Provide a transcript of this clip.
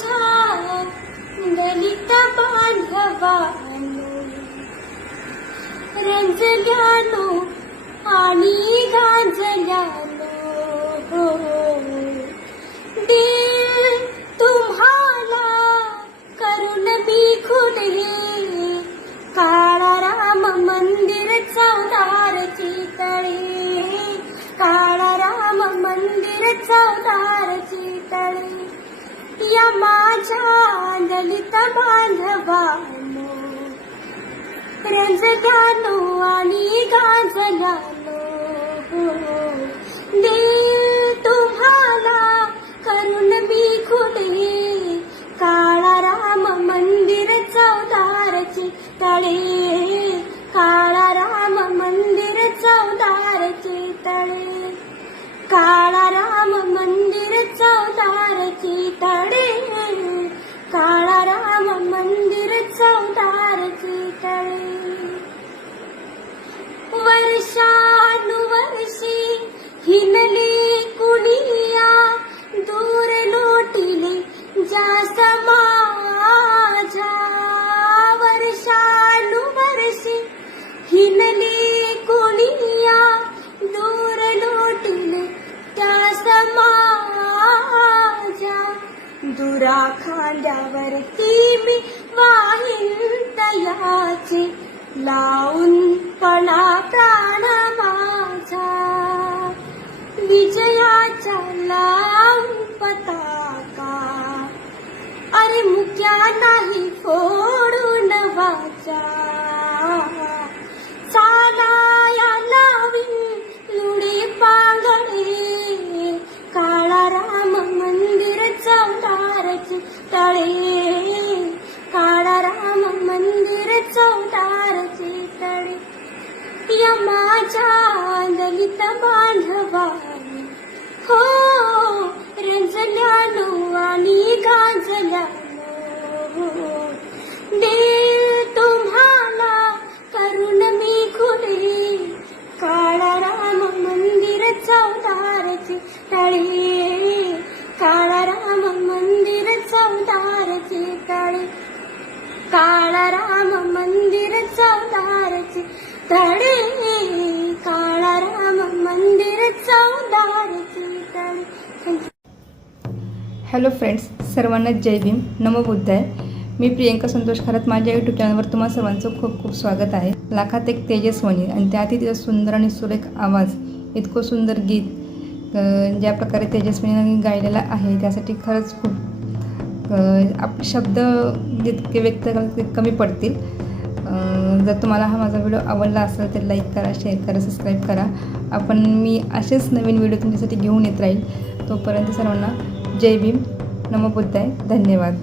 माझ्या दलित बांधवानो रंजल्यानो आणि गांजल्यानो हो. दिल तुम्हाला करून मी खुले काळा राम मंदिर चौदार चितळे काळा राम मंदिर चौदार या माझ्या ललित बांधवानो. रंजल्यानो आणि गाजलानो. हो, हो. देव तुम्हाला करून मी खुले. काळा राम मंदिर चौदारचे तळे. वर्षानुवर्षी हिनले कुणिया दूर लोटिले ज्या समाजा. वर्षानुवर्षी हिनले कुणिया दूर लोटिले त्या समाजा. दुरा खांद्यावरती मी वाहिन तयाचे. लावून पणा प्राण माझा. विजयाचा लाव पताका. अरे मुक्या नाही फोडून वाचा. चालाया लावीन लुडे पांगळे. काळा राम मंदिर चौदारचे तळे. मंदिर चौदार तळे. यमाच्या काळा राम मंदिर चौदारचे तळे. काळा राम मंदिर चौदारचे तळे. हॅलो फ्रेंड्स सर्वांना जय भीम. नमो बुद्ध आहे. मी प्रियंका संतोष खरात. माझ्या यूट्यूब चॅनलवर तुम्हा सर्वांचं खूप खूप स्वागत आहे. लाखात एक तेजस्वनी आणि त्यातही तिचा सुंदर आणि सुरेख आवाज इतकं सुंदर गीत ज्या प्रकारे तेजस्विनीने गायलेला आहे त्यासाठी खरंच खूप आप शब्द जितके व्यक्त करा तितके कमी पडतील. जर तुम्हाला हा माझा व्हिडिओ आवडला असेल तर लाईक करा शेअर करा सबस्क्राईब करा. आपण मी असेच नवीन व्हिडिओ तुमच्यासाठी घेऊन येत राहील. तोपर्यंत सर्वांना जय भीम. नमो बुद्धाय. धन्यवाद.